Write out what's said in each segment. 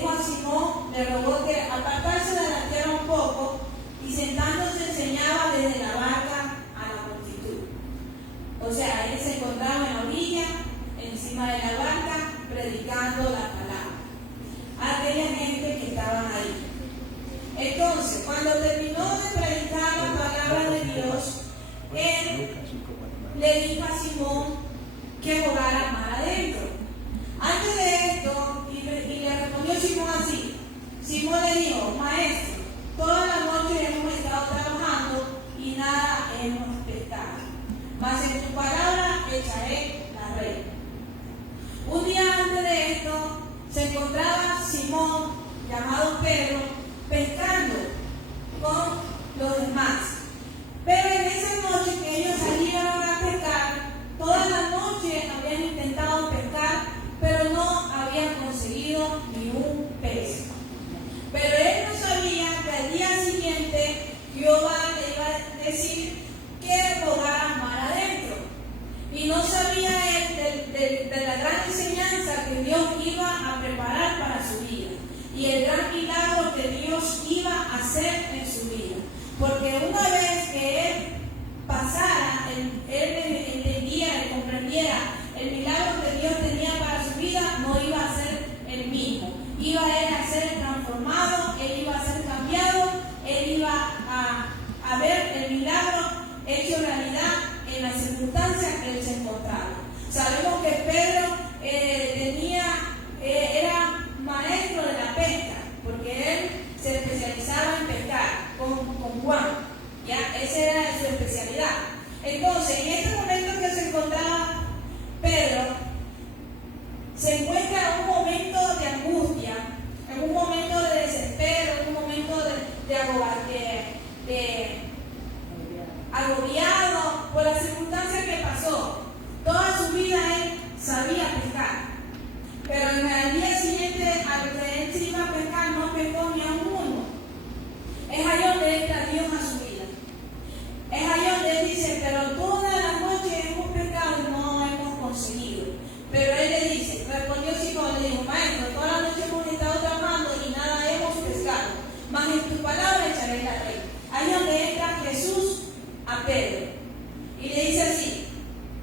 dijo a Simón, le rogó que apartarse de la tierra un poco, y sentándose enseñaba desde la barca a la multitud. O sea, él se encontraba en la orilla, encima de la barca, predicando la palabra a aquella gente que estaban ahí. Entonces, cuando terminó de predicar la palabra de Dios, él le dijo a Simón que bogara mar adentro. Antes de esto, y le respondió Simón así. Simón le dijo: Maestro, toda la noche hemos estado trabajando y nada hemos pescado, mas en tu palabra echaré la red. Un día antes de esto, se encontraba Simón, llamado Pedro, pescando con los demás. Pero en esa noche que ellos salieron a pescar, toda la noche habían intentado pescar, pero no habían conseguido ni un pez. Pero él no sabía que al día siguiente Jehová le iba a decir que bogara mar adentro. Y no sabía él de la gran enseñanza que Dios iba a preparar para su vida y el gran milagro que Dios iba a hacer en su vida. Porque una vez que él pasara, él entendiera y comprendiera el milagro que Dios tenía para su vida, no iba a ser el mismo. Iba él a ser transformado, él iba a ser cambiado, él iba a ver el milagro hecho realidad en las circunstancias que él se encontraba. Sabemos que Pedro era maestro de la pesca, porque él se especializaba en pescar con Juan, ¿ya? Esa era su especialidad. Entonces, en este momento que se encontraba Pedro, se encuentra en un momento de angustia, en un momento de desespero, en un momento de agobiado por las circunstancias que pasó. Toda su vida él sabía pescar, pero al día siguiente, al que él se iba a pescar, no pescó ni a uno. Es ahí donde entra Dios a su vida. Es ahí donde él dice: pero toda la noche hemos pescado y no hemos conseguido. Pero él le dice, respondió Simón, le dijo: Maestro, toda la noche hemos estado trabajando y nada hemos pescado, mas en tu palabra echaré la red. Ahí es donde entra Jesús a Pedro y le dice así: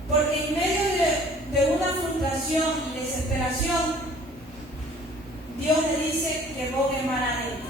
porque en medio de una frustración y desesperación, Dios le dice que bogue mar adentro.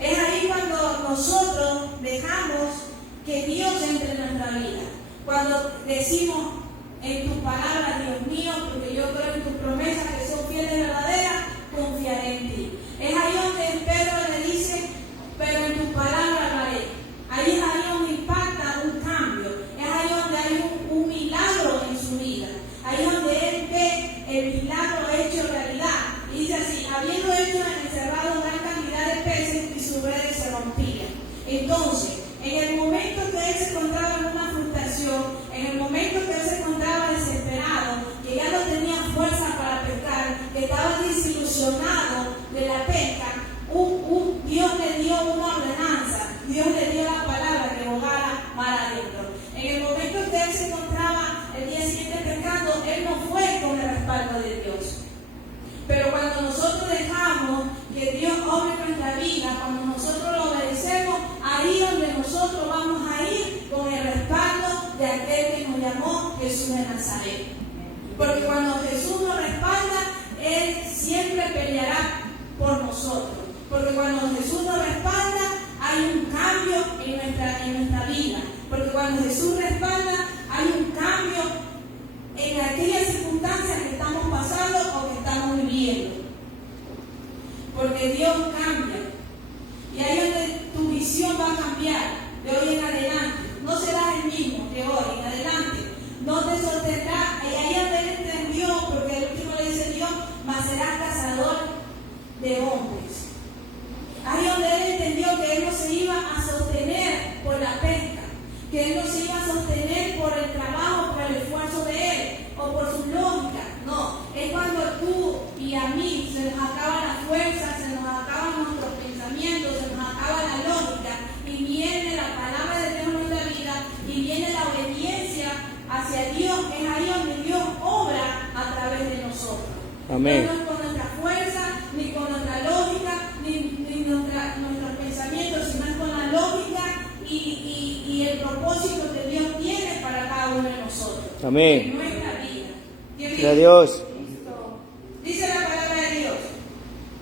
Es ahí cuando nosotros dejamos que Dios entre en nuestra vida, cuando decimos: en tu palabra, Dios mío, porque yo creo en tus promesas que son fieles y verdaderas, confiaré en ti. Es ahí donde Pedro le dice: pero en tu palabra lo haré. Ahí es ahí donde impacta un cambio. Es ahí donde hay un milagro en su vida. Ahí es donde él ve el milagro hecho realidad. Y dice así: habiendo hecho encerrado gran cantidad de peces y sus redes se rompían. Entonces, en el momento que él se encontraba en una frustración, en el momento que él se encontraba desesperado, que ya no tenía fuerza para pescar, que estaba desilusionado de la pesca, Dios le dio una ordenanza, Dios le dio la palabra que bogara mar adentro. En el momento que él se encontraba el día siguiente pescando, él no fue con el respaldo de Dios. Pero cuando nosotros dejamos que Dios obre nuestra vida, cuando nosotros lo obedecemos, ahí es donde nosotros vamos a ir con el respaldo de aquel que nos llamó Jesús de Nazaret. Porque cuando Jesús nos respalda, Él siempre peleará por nosotros. Porque cuando Jesús nos respalda, hay un cambio en nuestra vida. Porque cuando Jesús respalda, hay un cambio en aquellas circunstancias que estamos pasando o que estamos viviendo. Porque Dios cambia. Y ahí es donde tu visión va a cambiar de hoy en adelante. No serás el mismo de hoy en adelante. No te sostendrás. Y ahí es donde él entendió, porque el último le dice Dios: mas serás cazador de hombres. Ahí es donde él entendió que él no se iba a sostener por la pesca, que él no se iba a sostener por el trabajo, por el esfuerzo de él o por su lógica. No, es cuando tú y a mí se nos acaban las fuerzas, se nos acaban nuestros pensamientos, se nos acaba la lógica y viene la palabra de Dios en nuestra vida y viene la obediencia hacia Dios. Es ahí donde Dios obra a través de nosotros. Amén. No es con nuestra fuerza ni con nuestra lógica. propósito que Dios tiene para cada uno de nosotros. Amén. En nuestra vida. Gloria a Dios. Dice la palabra de Dios: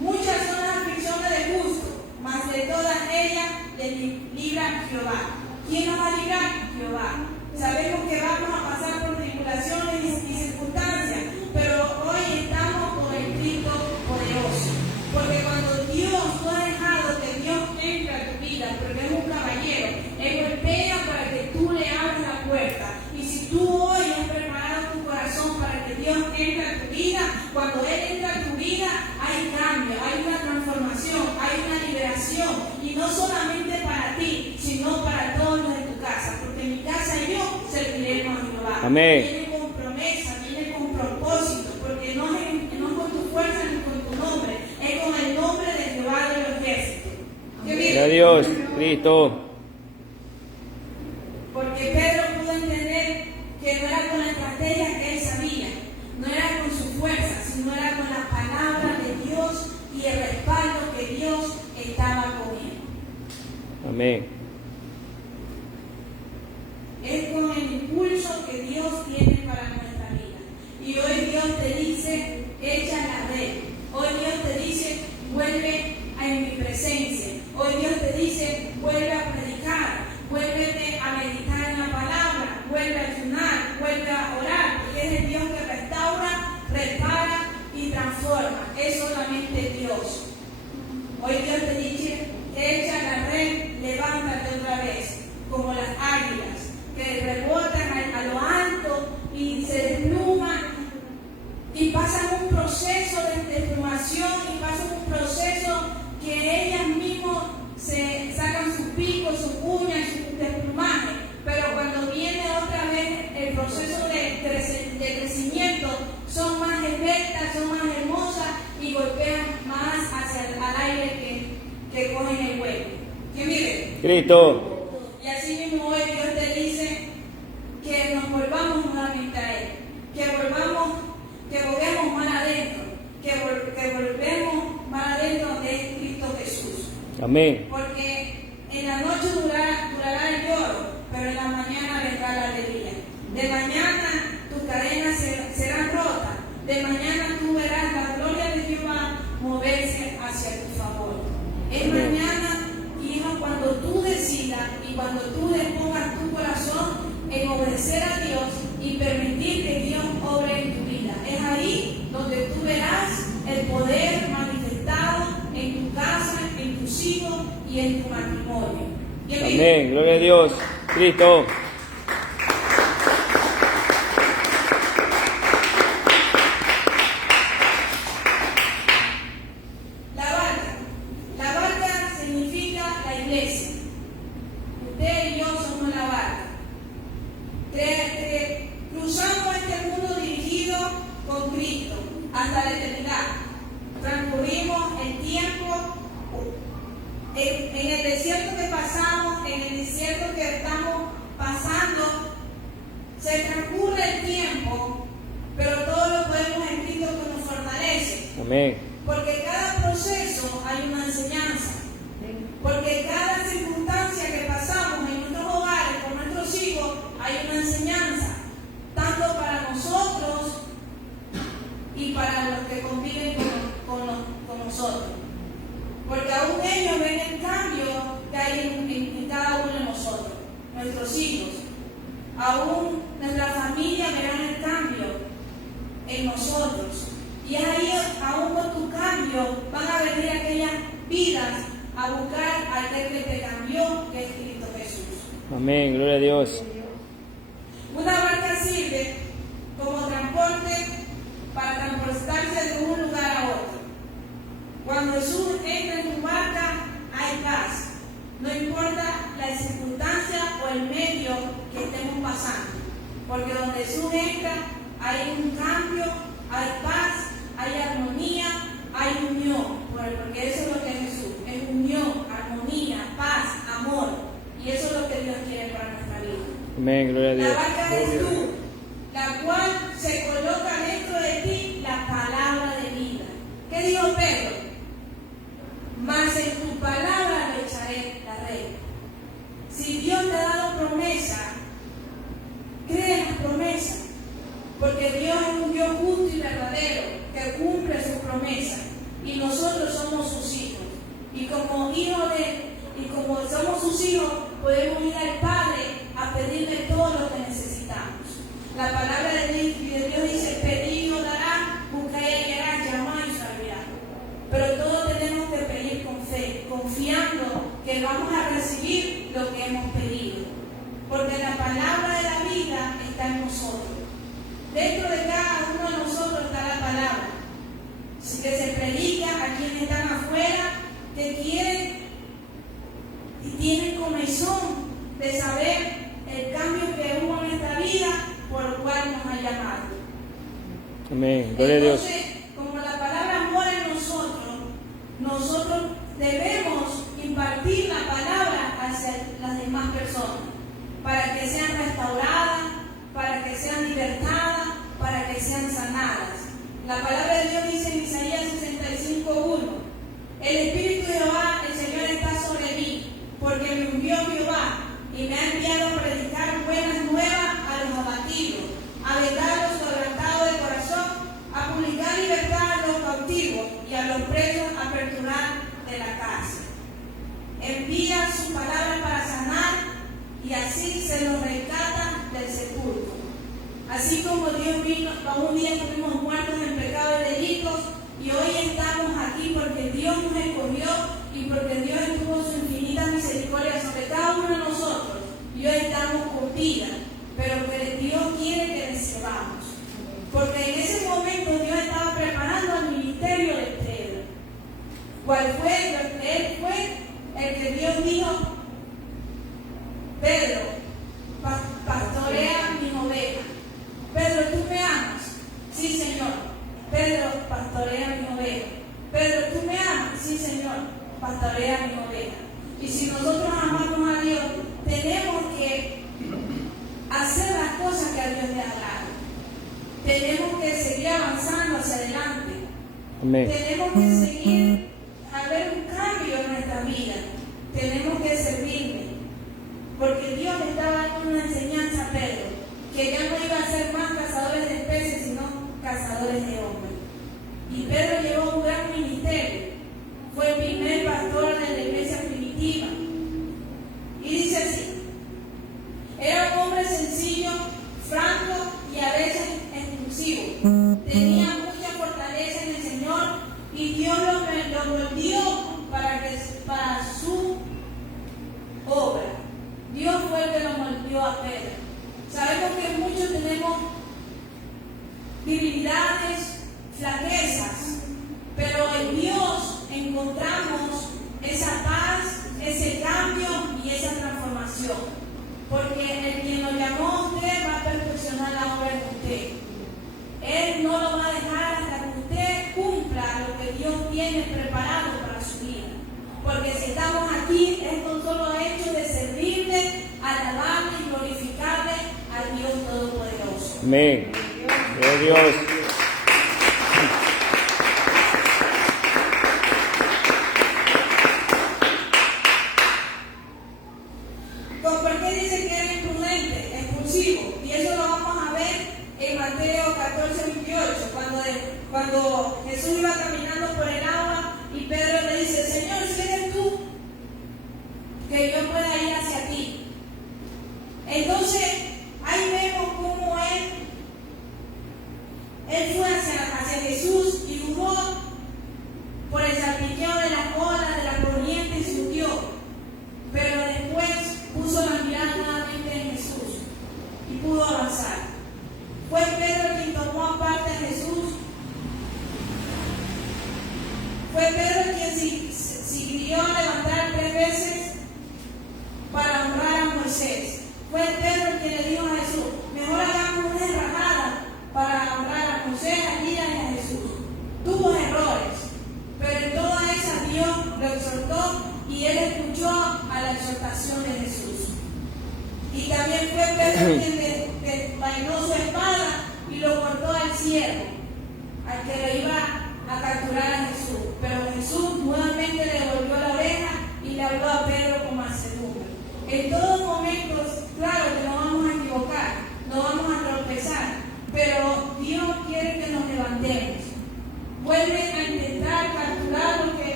muchas son las aflicciones del justo, mas de todas ellas le libra Jehová. ¿Quién nos va a librar? Jehová. Sabemos que vamos a pasar por tribulaciones y circunstancias, pero hoy estamos con el Cristo poderoso. Porque cuando Dios no ha dejado que Dios entre a tu vida, porque es un caballero, Él golpea para que tú le abras la puerta. Y si tú hoy has preparado tu corazón para que Dios entre a tu vida, cuando Él entra a tu vida, hay cambio, hay una transformación, hay una liberación. Y no solamente para ti, sino para todos los de tu casa. Porque en mi casa y yo serviremos a Jehová. Amén. Viene con promesa, viene con propósito, porque no es con tu fuerza ni con tu nombre, es con el nombre de Jehová de los ejércitos. Gloria a Dios, Cristo. Porque Pedro pudo entender que no era con la estrategia que él sabía, no era con su fuerza, sino era con la palabra de Dios y el respaldo que Dios estaba con él. Amén. Es con el impulso que Dios tiene para nuestra vida. Y hoy Dios te dice, echa la red. Hoy Dios te dice, vuelve en mi presencia. Hoy Dios te dice, vuelve a predicar, vuélvete a meditar en la palabra, vuelve a ayunar, vuelve a orar, porque es el Dios que restaura, repara y transforma. Es solamente Dios. Hoy Dios te dice, echa la red, levántate otra vez, como las águilas, que rebotan a lo alto y se despluman y pasan un proceso de desplumación y pasan un proceso que ellas mismas se sacan sus picos, sus uñas, su desplumaje, pero cuando viene otra vez el proceso de crecimiento, son más esbeltas, son más hermosas y golpean más hacia el aire que cogen el vuelo. ¿Quién vive? Cristo. Y así mismo hoy Dios te dice que nos volvamos nuevamente a Él, que volvemos más adentro, que volvemos más adentro donde es Cristo Jesús. Amén. Porque en la noche durará el lloro, pero en la mañana vendrá la alegría. De mañana tus cadenas serán rotas, de mañana tú verás la gloria de Jehová moverse hacia tu favor. Es mañana, hijo, cuando tú decidas y cuando tú dispongas tu corazón en obedecer a Dios y permitir que Dios obre en tu vida. Es ahí donde tú verás el poder manifestado en tu casa, en tus hijos y en tu matrimonio. Amén. Gloria a Dios, Cristo. La barca significa la iglesia. Usted y yo somos la barca. Cruzamos este mundo dirigido con Cristo hasta la eternidad. Transcurrimos el tiempo en el desierto que pasamos, en el desierto que estamos pasando. Se transcurre el tiempo, pero todo lo podemos en Cristo que nos fortalece. Amén. Porque cada proceso hay una enseñanza. Porque cada circunstancia que pasamos en nuestros hogares, con nuestros hijos, hay una enseñanza. Tanto para nosotros y para los que conviven con nosotros. Porque aún ellos ven el cambio que hay en cada uno de nosotros, nuestros hijos. Aún nuestra familia verán el cambio en nosotros. Y ahí, aún con tu cambio, van a venir aquellas vidas a buscar al que te cambió, que es Cristo Jesús. Amén. Gloria a Dios. Una barca sirve como transporte para transportarse de un lugar a otro. Cuando Jesús entra en tu barca, hay paz. No importa la circunstancia o el medio que estemos pasando. Porque donde Jesús entra, hay un cambio, hay paz, hay armonía, hay unión. Porque eso es lo que es Jesús. Es unión, armonía, paz, amor. Y eso es lo que Dios quiere para nuestra vida. Amén. Gloria a La Dios. barca eres tú, la cual se coloca dentro de ti la palabra de vida. ¿Qué dijo Pedro? Mas en tu palabra le echaré la red. Si Dios te ha dado promesa, que se predica a quienes están afuera, que quieren y tienen comezón de saber el cambio que hubo en nuestra vida por el cual nos ha llamado. Amén. Gloria a Dios. Entonces, como la palabra mora en nosotros debemos impartir la palabra hacia las demás personas, para que sean restauradas, para que sean libertadas, para que sean sanadas. La palabra de Dios dice en Isaías 65:1: el Espíritu de Jehová, el Señor, está sobre mí, porque me ungió Jehová y me ha enviado a predicar buenas nuevas a los abatidos, a vendar a los quebrantados de corazón, a publicar libertad a los cautivos y a los presos a aperturar de la cárcel. Envía su palabra para sanar y así se los rescata del sepulcro. Así como Dios vino, un día estuvimos muertos en pecados y delitos y hoy estamos aquí porque Dios nos escogió y porque Dios tuvo su infinita misericordia sobre cada uno de nosotros y hoy estamos con vida, pero que Dios quiere que les sepamos. Porque en ese momento Dios estaba preparando el ministerio de Pedro. ¿Cuál fue? Él fue el que Dios dijo: Pedro, pastorea mis ovejas. Pedro, ¿tú me amas? Sí, Señor. Pedro, pastorea mis ovejas. Pedro, ¿tú me amas? Sí, Señor. Pastorea mis ovejas. Y si nosotros amamos a Dios, tenemos que hacer las cosas que a Dios le agrada. Tenemos que seguir avanzando hacia adelante. Amén. Tenemos que seguir a ver un cambio en nuestra vida. Tenemos que servirle. Porque Dios le estaba dando una enseñanza a Pedro, que ya no iba a ser más cazadores de peces, sino cazadores de hombres. Y Pedro llevó un gran ministerio. Fue el primer pastor de la iglesia primitiva. Y dice así: era un hombre sencillo, franco y a veces exclusivo. Tenía mucha fortaleza en el Señor y Dios lo moldeó para su obra. Dios fue el que lo moldeó a Pedro. Sabemos que muchos tenemos debilidades, flaquezas, pero en Dios encontramos esa paz, ese cambio y esa transformación. Porque el quien lo llamó a usted va a perfeccionar la obra de usted. Él no lo va a dejar hasta que usted cumpla lo que Dios tiene preparado para su vida. Porque si estamos aquí es con solo hecho de servirle, alabarle y glorificarle al Dios Todopoderoso. Amén. Gloria a Dios. ¿Por qué dice que era imprudente, expulsivo? Y eso lo vamos a ver en Mateo 14:28, cuando Jesús iba caminando por el agua y Pedro le dice: Señor, si eres tú, que yo pueda ir hacia ti. Entonces, ahí vemos cómo él fue hacia Jesús y dudó por el salpiqueo de las olas, de la corriente y se hundió. Pero después puso la mirada nuevamente en Jesús y pudo avanzar. Fue Pedro quien tomó aparte a Jesús. Fue Pedro quien siguió a levantar 3 veces para honrar a Moisés. Fue Pedro quien le dijo a Jesús: mejor hagamos una enrajada para honrar a Moisés, a Elías y a Jesús. Tuvo errores, pero en todas esas Dios lo exhortó y él escuchó a la exhortación de Jesús. Y también fue Pedro quien desenvainó su espada y lo cortó al siervo, al que le iba a capturar a Jesús. Pero Jesús nuevamente le devolvió la oreja y le habló a Pedro con mansedumbre. En todos momentos, claro,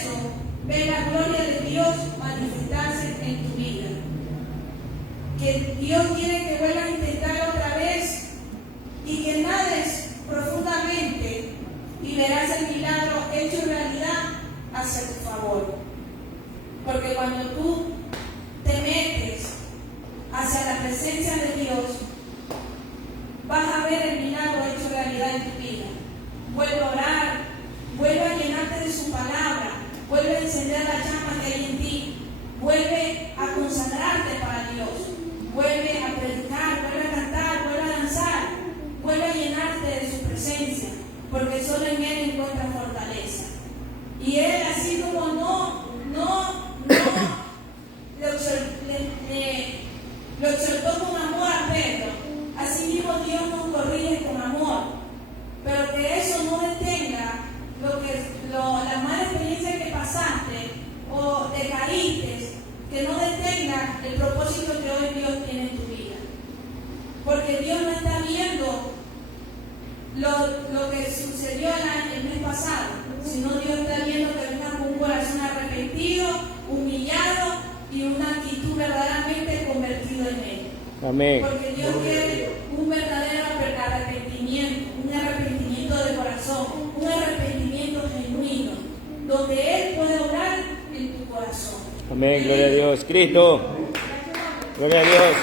eso, ve la gloria de Dios manifestarse en tu vida. Que Dios quiere que vuelvas a intentar otra vez y que nades profundamente y verás el milagro hecho realidad hacia tu favor. Porque cuando tú te metes hacia la presencia de Dios, vas a ver el milagro hecho realidad en tu vida. Vuelve a orar, vuelve a llenarte de su palabra, vuelve a encender la llama que hay en ti, vuelve a consagrarte para Dios, vuelve a predicar, vuelve a cantar, vuelve a danzar, vuelve a llenarte de su presencia, porque solo en Él encuentras fortaleza. Y Él, así como lo exhortó con amor a Pedro, así mismo Dios nos corrige con amor, pero que eso no detenga la mala experiencia que pasaste o te caíste, que no detenga el propósito que hoy Dios tiene en tu vida. Porque Dios no está viendo lo que sucedió el mes pasado, sino Dios está viendo que vengas con un corazón arrepentido, humillado y una actitud verdaderamente convertida en Él. Amén. Porque Dios quiere un verdadero arrepentimiento, un arrepentimiento de corazón, un arrepentimiento genuino, donde Él puede obrar en tu corazón. Amén, gloria a Dios. Cristo. Gloria a Dios.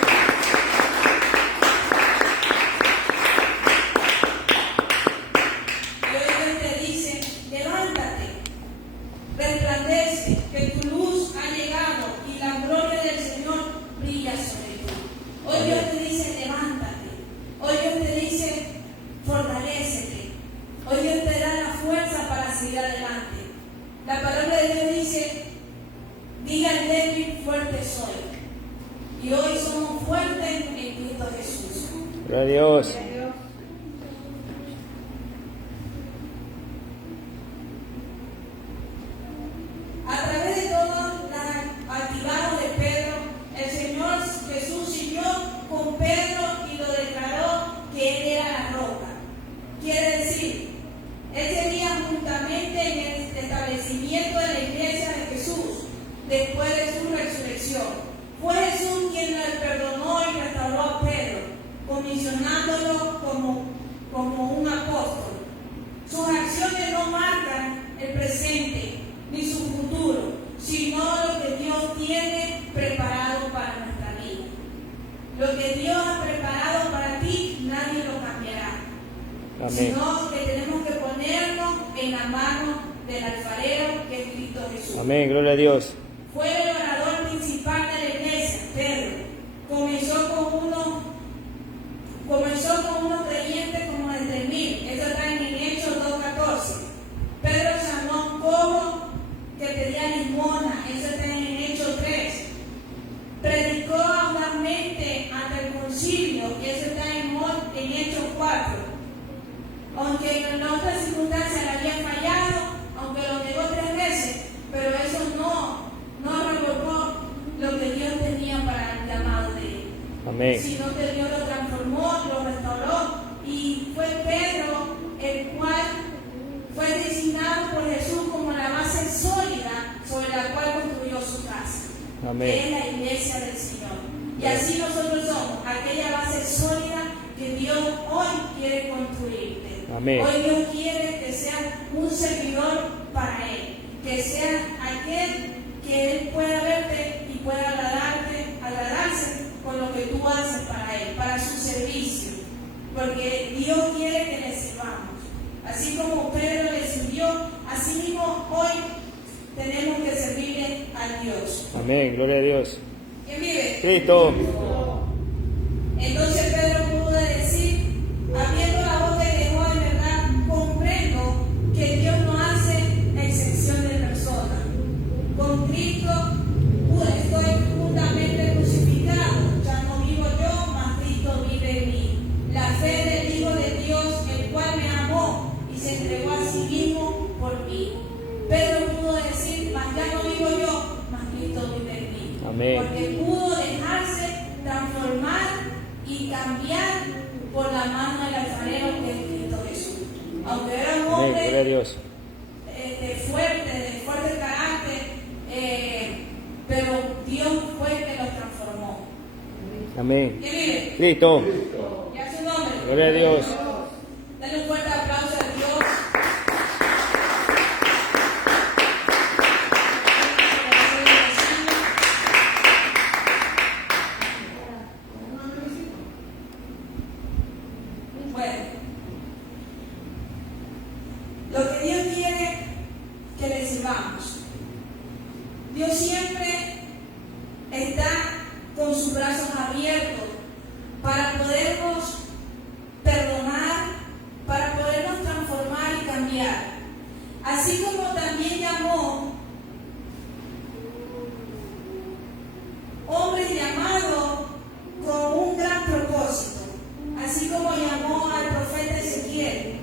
Y hoy Dios te dice, levántate, resplandece, que tu luz ha llegado y la gloria del Señor brilla sobre ti. Hoy Dios te dice, levántate. Hoy Dios te dice, fortalécete. Hoy Dios te da la fuerza para seguir adelante. La palabra de Dios dice, diga al débil, fuerte soy. Y hoy somos fuertes en Cristo Jesús. Gloria a Dios. A través de todos los activados de Pedro, el Señor Jesús siguió con Pedro y lo declaró que Él era la roca. Quiere decir, Él seguía juntamente en el establecimiento de la iglesia de Jesús después de su resurrección. Fue Jesús quien le perdonó y restauró a Pedro, comisionándolo como un apóstol. Sus acciones no marcan el presente ni su futuro, sino lo que Dios tiene preparado para nuestra vida. Lo que Dios ha preparado para ti, nadie lo cambiará. Amén. Sino que tenemos que ponernos en la mano del alfarero, que es Cristo Jesús. Amén, gloria a Dios. Fue el orador principal de la iglesia, Pedro. Comenzó con unos creyentes como de 3,000. Eso está en Hechos 2:14. Pedro sanó como que pedía limosna. Eso está en Hechos 3. Predicó audazmente ante el concilio. Eso está en Hechos 4. Aunque en otras circunstancias le había fallado, aunque lo negó 3 veces, pero eso no revocó lo que Dios tenía para el llamado de él. Amén. Sino que Dios lo transformó, lo restauró, y fue Pedro el cual fue designado por Jesús como la base sólida sobre la cual construyó su casa. Amén. Que es la iglesia del Señor. Y así nosotros somos aquella base sólida que Dios hoy quiere construirte. Amén. Hoy Dios quiere que seas un servidor para Él, que seas aquel que Él pueda verte y pueda agradarse con lo que tú haces para Él, para su servicio, porque Dios quiere que le sirvamos. Así como Pedro le sirvió, así mismo hoy tenemos que servirle a Dios. Amén, gloria a Dios. ¿Quién vive? Cristo. Entonces Pedro pudo decir, abriendo la boca y dejó de verdad, comprendo que Dios no hace excepción de personas. Con Cristo estoy juntamente crucificado, ya no vivo yo, mas Cristo vive en mí. La fe del Hijo de Dios, el cual me amó y se entregó a sí mismo por mí. Pedro pudo decir, mas ya no vivo yo, mas Cristo vive en mí. Amén. Porque pudo dejarse transformar y cambiar por la mano del alfarero, que es Cristo Jesús. Aunque era un Amén, gloria a hombre Dios. fuerte, de fuerte carácter, Amén. ¿Quién vive? Cristo. Y a su nombre. Gloria a Dios. Dale un fuerte aplauso a Dios. Bueno, lo que Dios quiere que le sirvamos. Dios siempre está con sus brazos abiertos para podernos perdonar, para podernos transformar y cambiar. Así como también llamó hombres llamados con un gran propósito, así como llamó al profeta Ezequiel.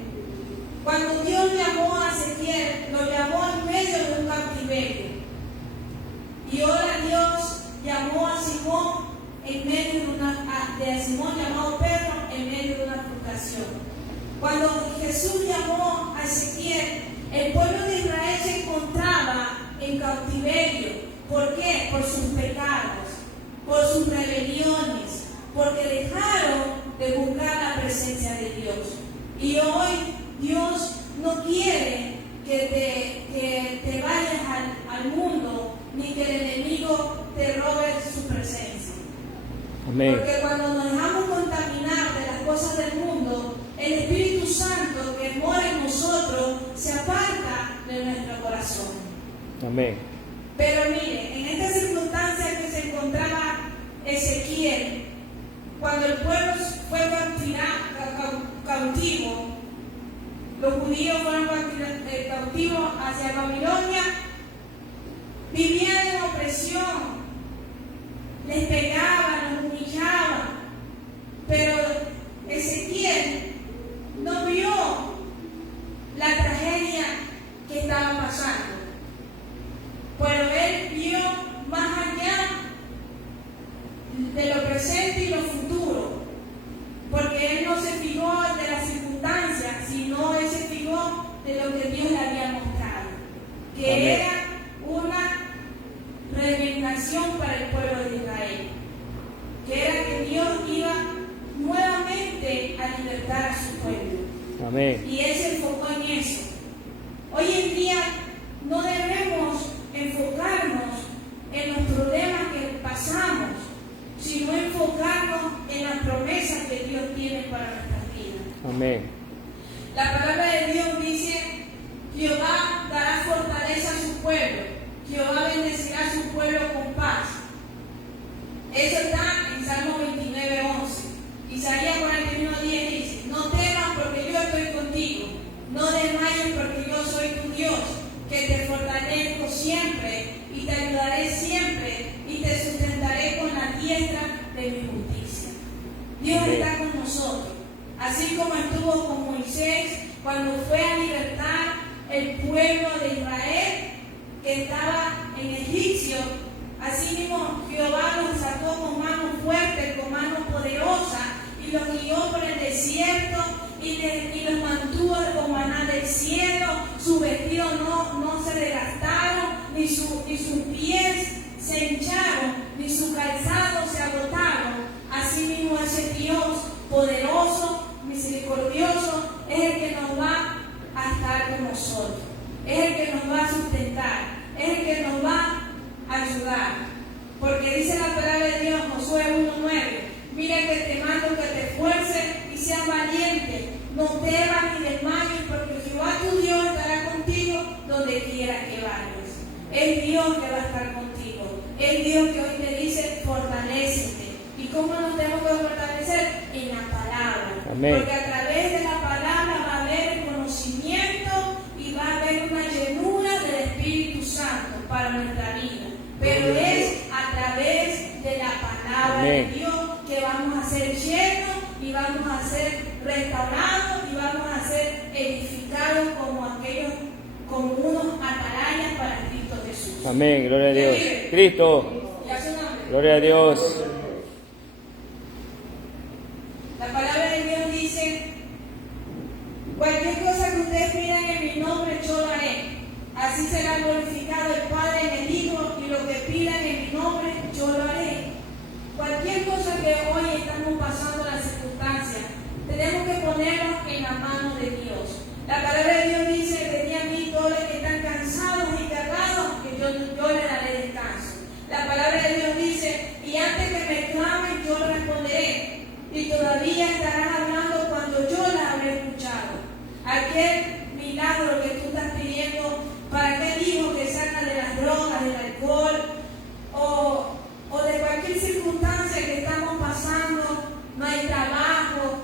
Cuando Dios llamó a Ezequiel, lo llamó en medio de un cautiverio. Y ahora Dios llamó a Simón en medio de Simón llamado Pedro en medio de una frustración. Cuando Jesús llamó a Ezequiel, el pueblo de Israel se encontraba en cautiverio. ¿Por qué? Por sus pecados, por sus rebeliones, porque dejaron de buscar la presencia de Dios. Y hoy Dios no quiere que te vayas al mundo, ni que el enemigo te robe su presencia. Amén. Porque cuando nos dejamos contaminar de las cosas del mundo, el Espíritu Santo que mora en nosotros se aparta de nuestro corazón. Amén. Pero mire, en esta circunstancia que se encontraba Ezequiel, cuando el pueblo fue cautivo, los judíos fueron cautivos hacia Babilonia, vivían en opresión, les pegaban, los humillaban, pero Ezequiel no vio la tragedia que estaba pasando, pero él vio más allá de lo presente y lo futuro, porque él no se fijó de las circunstancias, sino él se fijó de lo que Dios le había mostrado, que Amén. era una revelación para el pueblo de Israel, que era que Dios iba nuevamente a libertar a su pueblo. Amén. Y él se enfocó en eso. Hoy en día no debemos enfocarnos en los problemas que pasamos, sino enfocarnos en las promesas que Dios tiene para nuestras vidas. Amén. La palabra de Dios dice: Jehová dará fortaleza a su pueblo, Jehová bendecirá a su pueblo con paz. Eso está en Salmo 29:11. Isaías 41:10 dice: no temas porque yo estoy contigo, no desmayes porque yo soy tu Dios, que te fortalezco siempre y te ayudaré siempre y te sustentaré con la diestra de mi justicia. Dios está con nosotros, así como estuvo con Moisés cuando fue a libertar el pueblo de Israel que estaba en Egipcio. Así mismo Jehová los sacó con mano fuerte, con mano poderosa, y los guió por el desierto y los mantuvo con maná del cielo. Sus vestidos no se desgastaron, ni sus pies se hincharon, ni sus calzados se agotaron. Así mismo ese Dios poderoso, misericordioso, es el que nos va a estar con nosotros, es el que nos va a sustentar, es el que nos va a ayudar. Porque dice la palabra de Dios, Josué 1:9: mira que te mando que te esfuerces y seas valiente, no temas ni desmayes, porque Jehová tu Dios estará contigo donde quiera que vayas. Es Dios que va a estar contigo, es Dios que hoy te dice: fortalécete. ¿Y cómo nos tenemos que fortalecer? En la palabra. Amén. Porque a través de la palabra va a haber el conocimiento y va a haber una llenura del Espíritu Santo para nuestra vida. Pero es a través de la palabra Amén. de Dios que vamos a ser llenos y vamos a ser restaurados y vamos a ser edificados como unos atalayas para Cristo Jesús. Amén. Gloria a Dios. Cristo. Y a su nombre. Gloria a Dios. La palabra de Dios dice: cualquier cosa que ustedes pidan en mi nombre, yo lo haré. Así será glorificado el Padre en el Hijo, y lo que pidan en mi nombre, yo lo haré. Cualquier cosa que yo le daré descanso. La palabra de Dios dice, y antes que me clamen, yo responderé, y todavía estarán hablando cuando yo la habré escuchado. Aquel milagro que tú estás pidiendo para aquel hijo que salga de las drogas, del alcohol, o de cualquier circunstancia que estamos pasando, no hay trabajo,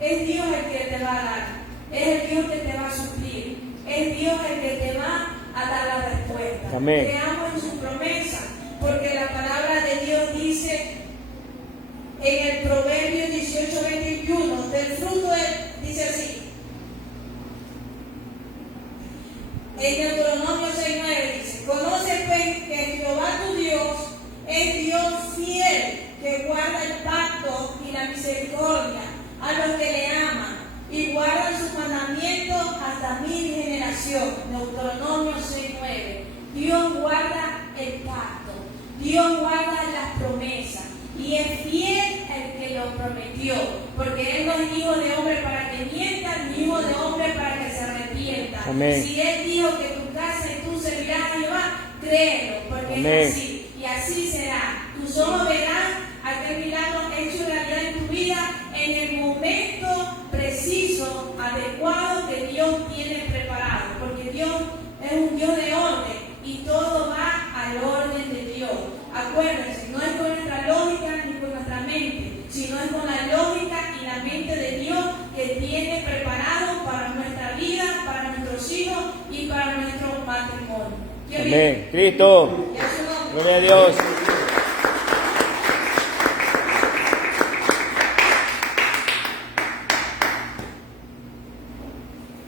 es Dios el que te va a dar, es el Dios que te va a suplir, es Dios el que te va a dar la respuesta. Amén. Creamos en su promesa, porque la palabra de Dios dice en el Proverbio 18:21, del fruto dice así, en Deuteronomio 6:9 dice, conoce pues que Jehová tu Dios es Dios fiel, que guarda el pacto y la misericordia a los que le aman y guardan sus mandamientos hasta 1000 generaciones. Deuteronomio 6:9. Dios guarda el pacto, Dios guarda las promesas y es fiel el que lo prometió, porque Él no es hijo de hombre para que mienta, ni hijo de hombre para que se arrepienta. Amén. Si Él dijo que tu casa y tú servirás a Jehová, créelo, porque Amén. es así. Y así será. Tus ojos verán aquel milagro hecho realidad en tu vida en el momento preciso, adecuado que Dios tiene preparado. Porque Dios es un Dios de orden y todo va al orden de Dios. Acuérdense, no es con nuestra lógica ni con nuestra mente, sino es con la lógica y la mente de Dios que tiene preparado para nuestra vida, para nuestros hijos y para nuestro matrimonio. ¿Qué Amén. bien? Cristo. Y a su nombre. Gloria a Dios.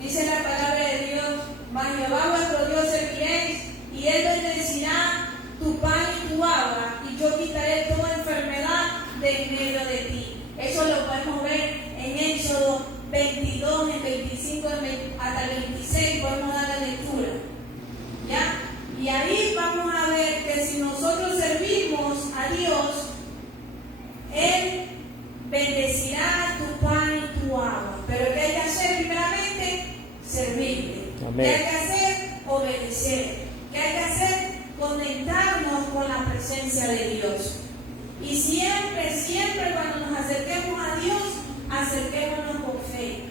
Dice la palabra de Dios, mas Jehová vuestro Dios serviréis, y Él bendecirá tu pan y tu agua, y yo quitaré toda enfermedad de en medio de ti. Eso lo podemos ver en Éxodo 22, en 25 hasta el 26, podemos dar la lectura. ¿Ya? Y ahí vamos a ver que si nosotros servimos a Dios, Él bendecirá tu pan y tu agua. Pero ¿qué hay que hacer primeramente? Servirle. Amén. ¿Qué hay que hacer? Obedecer. ¿Qué hay que hacer? Conectarnos con la presencia de Dios. Y siempre, siempre cuando nos acerquemos a Dios, acerquémonos con fe.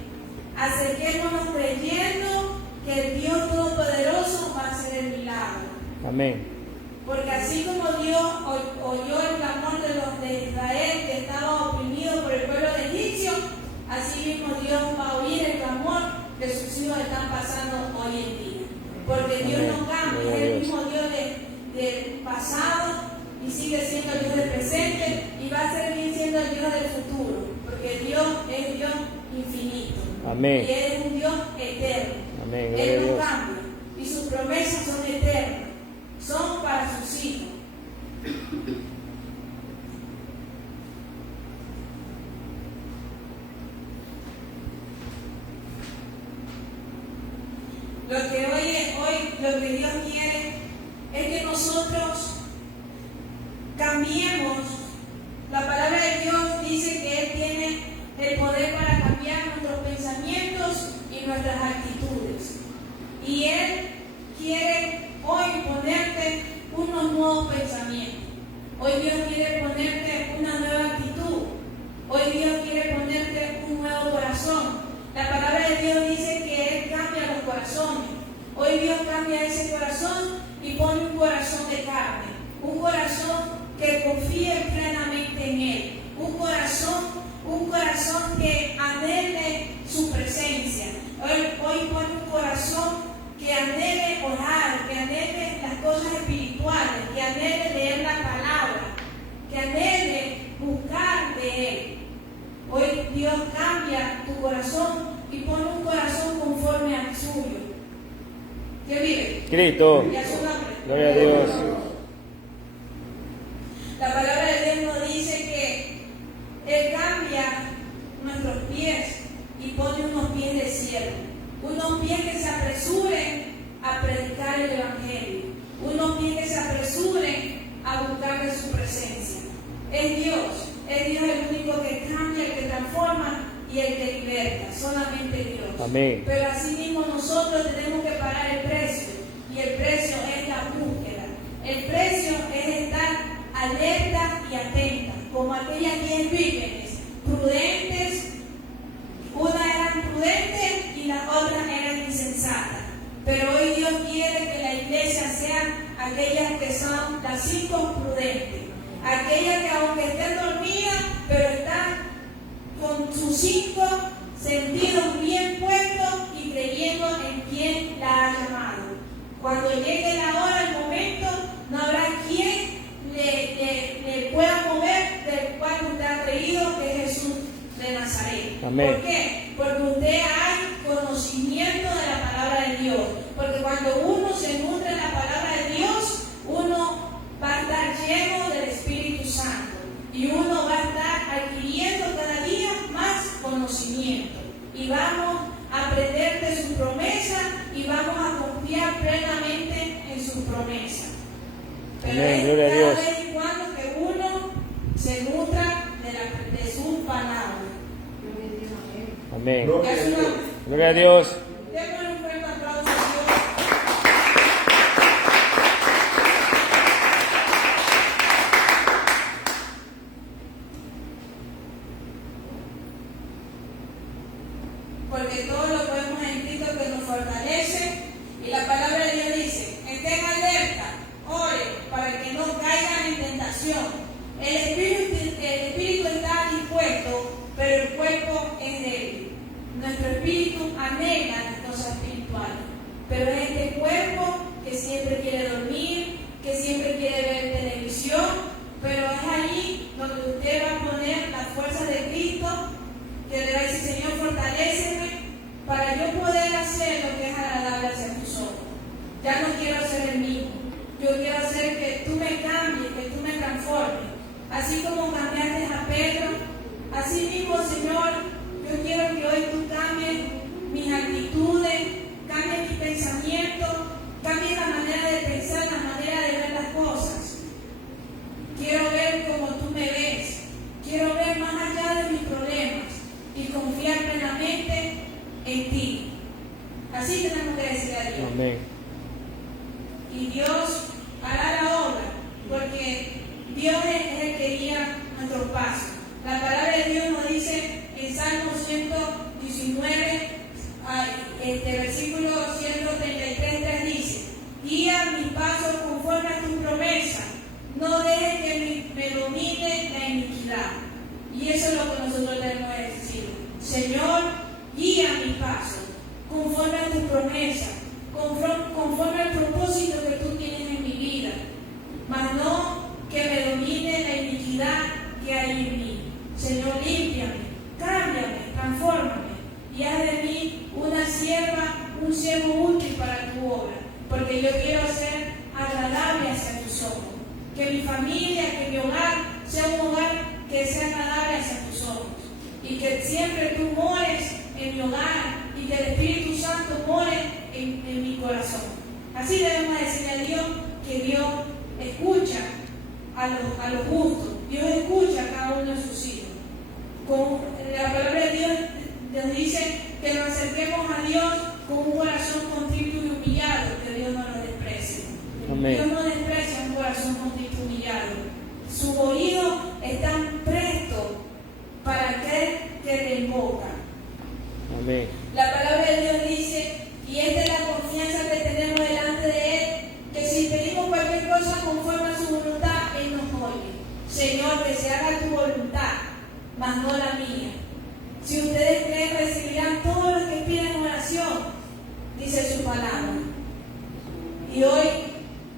Acerquémonos creyendo que el Dios Todopoderoso va a hacer el milagro. Amén. Porque así como Dios oyó el clamor de los de Israel que estaba oprimido por el pueblo de egipcio, así mismo Dios va a oír el clamor que sus hijos están pasando hoy en día. Porque Dios no cambia, es el mismo Dios del pasado y sigue siendo el Dios del presente y va a seguir siendo el Dios del futuro. Porque Dios es Dios infinito. Amén. Y Él es un Dios eterno. Amén. Gloria a Él no Dios. cambia y sus promesas son eternas, son para sus hijos. Lo que Dios quiere es que nosotros cambiemos. La palabra de Dios dice que Él tiene el poder para cambiar nuestros pensamientos y nuestras actitudes. Y Él quiere hoy ponerte unos nuevos pensamientos. Hoy Dios quiere ponerte una nueva actitud. Hoy Dios quiere ponerte un nuevo corazón. La palabra de Dios dice que Él cambia los corazones. Hoy Dios cambia ese corazón y pone un corazón de carne. Un corazón que confíe plenamente en Él. Un corazón que anhele su presencia. Hoy pone un corazón que anhele orar, que anhele las cosas espirituales, que anhele leer la palabra, que anhele buscar de Él. Hoy Dios cambia tu corazón y pone un corazón conforme al suyo. ¿Qué vive? Cristo. Y a su nombre. Gloria a Dios. La palabra de Dios nos dice que Él cambia nuestros pies y pone unos pies de cielo. Unos pies que se apresuren a predicar el Evangelio. Unos pies que se apresuren a buscar de su presencia. Es Dios el único que cambia, el que transforma y el que liberta. Solamente Dios. Amén. Pero así mismo nosotros tenemos que pagar el precio. Y el precio es la búsqueda. aquellas que son las 5 prudentes, aquellas que aunque estén dormidas, pero están con sus 5 sentidos bien puestos y creyendo en quien la ha llamado. Cuando llegue la hora, el momento, no habrá quien le pueda mover del cual usted ha creído, que es Jesús de Nazaret. Amén. ¿Por qué? Porque usted hay conocimiento de la palabra de Dios. Porque cuando uno se nutre de la palabra de Dios, uno va a estar lleno del Espíritu Santo. Y uno va a estar adquiriendo cada día más conocimiento. Y vamos a aprender de su promesa y vamos a confiar plenamente en su promesa. Pero Amén, es gloria a Dios. cada vez y cuando que uno se nutra de su palabra. Amén. Es una, Gloria a Dios. démosle un fuerte aplauso a Dios. Porque todo lo podemos en Cristo que nos fortalece. Y la palabra de Dios dice: estén alerta, oren, para que no caigan en tentación. El espíritu está dispuesto, pero el cuerpo es débil. Nuestro espíritu anhela las cosas espirituales, pero es este cuerpo que siempre quiere dormir, que siempre quiere ver televisión. Pero es allí donde usted va a poner las fuerzas de Cristo, que le va a decir: Señor, fortaléceme para yo poder hacer lo que es agradable hacia tus ojos. Ya no quiero ser el mismo. Yo quiero hacer que tú me cambies, que tú me transformes. Así como cambiaste a Pedro, así mismo, Señor, yo quiero que hoy tú cambies mis actitudes, cambies mis pensamientos, cambies la manera de pensar, la manera de ver las cosas. Quiero ver como tú me ves. Quiero ver más allá de mis problemas y confiar plenamente en ti. Así tenemos que decir a Dios. Amén. Y Dios hará la obra, porque Dios es el que guía nuestros pasos. La palabra de Dios nos dice en Salmo 119, versículo 133, dice: guía mis pasos conforme a tu promesa, no dejes que me domine la iniquidad. Y eso es lo que nosotros debemos decir: Señor, guía mis pasos conforme a tu promesa, conforme al propósito que tú tienes en mi vida, mas no que me domine la iniquidad que hay en mí. Señor, límpiame, cámbiame, transfórmame y haz de mí una sierva, un siervo útil para tu obra, porque yo quiero ser agradable hacia tus ojos. Que mi familia, que mi hogar sea un hogar que sea agradable hacia tus ojos, y que siempre tú mores en mi hogar y que el Espíritu Santo more en mi corazón. Así debemos decirle a Dios que Dios escucha a los justos. Dios escucha a cada uno de sus hijos. Con la palabra de Dios nos dice que nos acerquemos a Dios con un corazón contrito y humillado, que Dios no nos desprecie. Amén. Dios no desprecia un corazón contrito y humillado. Sus oídos están prestos para aquel que le invoca. Amén. La palabra de Dios dice, y esta es la confianza que tenemos delante de Él, que si pedimos cualquier cosa conforme a su voluntad, Él nos oye. Señor, que se haga tu voluntad, mas no la mía. Si ustedes creen, recibirán todo lo que piden en oración, dice su palabra. Y hoy,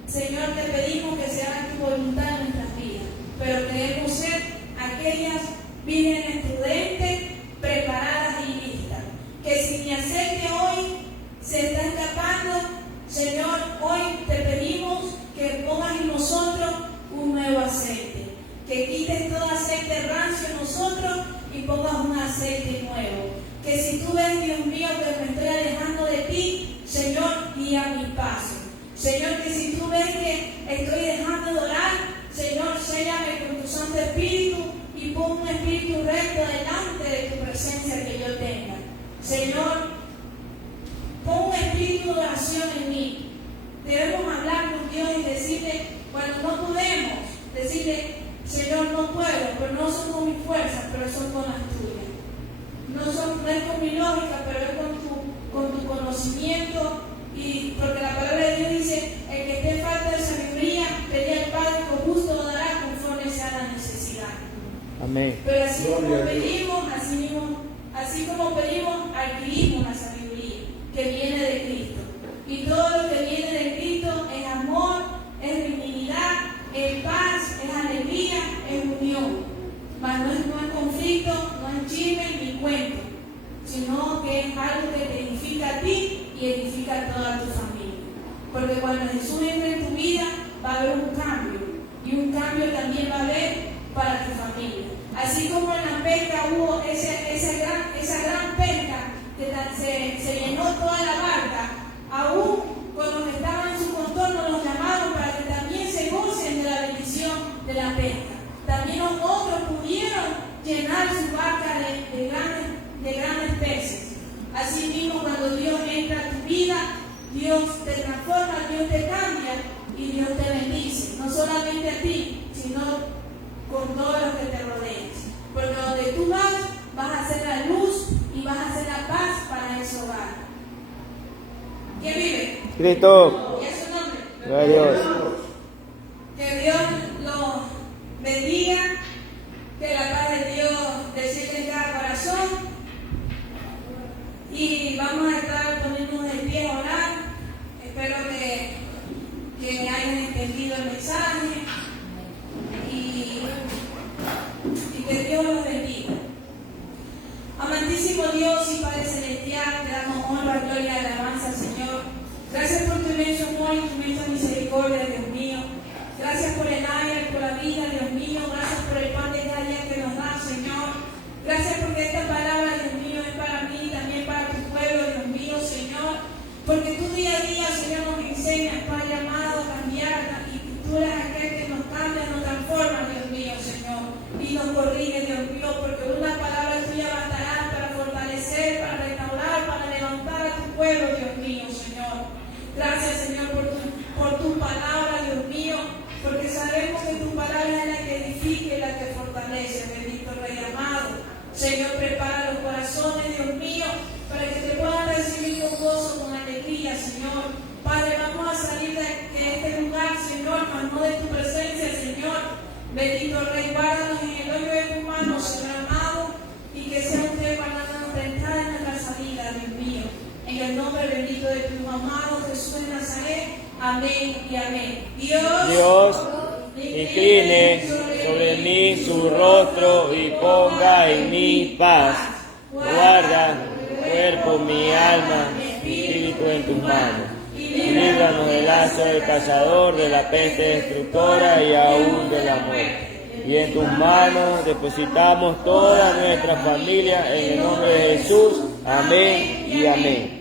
Señor, te pedimos que se haga tu voluntad en nuestras vidas, pero queremos ser aquellas vírgenes prudentes, preparadas y listas. Que si mi aceite hoy se está escapando, Señor, hoy te pedimos que pongas en nosotros un nuevo aceite. Que quites todo aceite rancio en nosotros y pongas un aceite nuevo. Que si tú ves, Dios mío, que me estoy alejando de ti, Señor, guía mi paso. Señor, que si tú ves que estoy dejando de orar, Señor, séllame con tu Santo Espíritu y pon un espíritu recto delante de tu presencia que yo tenga. Señor, pon un espíritu de oración en mí. Debemos hablar con Dios y decirle, cuando no podemos, decirle, Señor, no puedo, pero no son con mis fuerzas, pero son con las tuyas. No es con mi lógica, pero es con tu conocimiento. Y porque la palabra de Dios dice, el que esté falta de sabiduría, Amén. Pero así como pedimos, así como pedimos, adquirimos la sabiduría que viene de Cristo. Y todo lo que viene de Cristo es amor, es benignidad, es paz, es alegría, es unión. Mas no es conflicto, no es chisme ni cuento, sino que es algo que te edifica a ti y edifica a toda tu familia. Porque cuando Jesús entre en tu vida, va a haber un cambio. Y un cambio también va a haber para tu familia. Así como en la pesca hubo esa gran pesca que se llenó toda la barca, aún con los que estaban en su contorno los llamaron para que también se gocen de la bendición de la pesca. También otros pudieron llenar su barca de grandes peces. Así mismo, cuando Dios entra a tu vida, Dios te transforma, Dios te cambia y Dios te bendice. No solamente a ti, sino con todos los que te rodean. Porque donde tú vas a hacer la luz y vas a hacer la paz para ese hogar. ¿Quién vive? Cristo. ¿Y es su nombre? Gloria a Dios. Que Dios los bendiga, que la paz de Dios descienda en cada corazón. Y vamos a estar poniéndonos de pie a orar. Espero que hayan entendido el mensaje y que Dios los bendiga. Amantísimo Dios y Padre Celestial, te damos honra, gloria y alabanza, Señor. Gracias por tu inmenso amor y tu inmensa misericordia, Dios mío. Gracias por el aire, por la vida, Dios mío. Gracias por el pan de cada día que nos das, Señor. Gracias porque esta palabra, Dios mío, es para mí y también para tu pueblo, Dios mío, Señor. Porque tú día a día, Señor, nos enseñas, Padre amado, a cambiar. Y tú eres aquel que nos cambia, nos transforma, Dios mío, Señor. Y nos corrige, Dios mío, porque una palabra tuya bastará para fortalecer, para restaurar, para levantar a tu pueblo, Dios mío, Señor. Gracias, Señor, por tu palabra, Dios mío, porque sabemos que tu palabra es la que edifica y la que fortalece, bendito Rey amado. Señor, prepara los corazones, Dios mío, para que te puedan recibir con gozo, con alegría, Señor. Padre, vamos a salir de este lugar, Señor, mas no de tu presencia, Señor. Bendito Rey, guárdanos en el hoyo de tu mano, Señor amado, y que sea usted guardando nuestra entrada y nuestra salida, Dios mío. En el nombre bendito de tu amado Jesús de Nazaret. Amén y amén. Dios incline sobre mí su rostro y ponga en mí paz. Guarda mi cuerpo, mi alma, mi espíritu en tus manos. Líbranos del lazo del cazador, de la peste destructora y aún de la muerte. Y en tus manos depositamos toda nuestra familia en el nombre de Jesús. Amén y amén.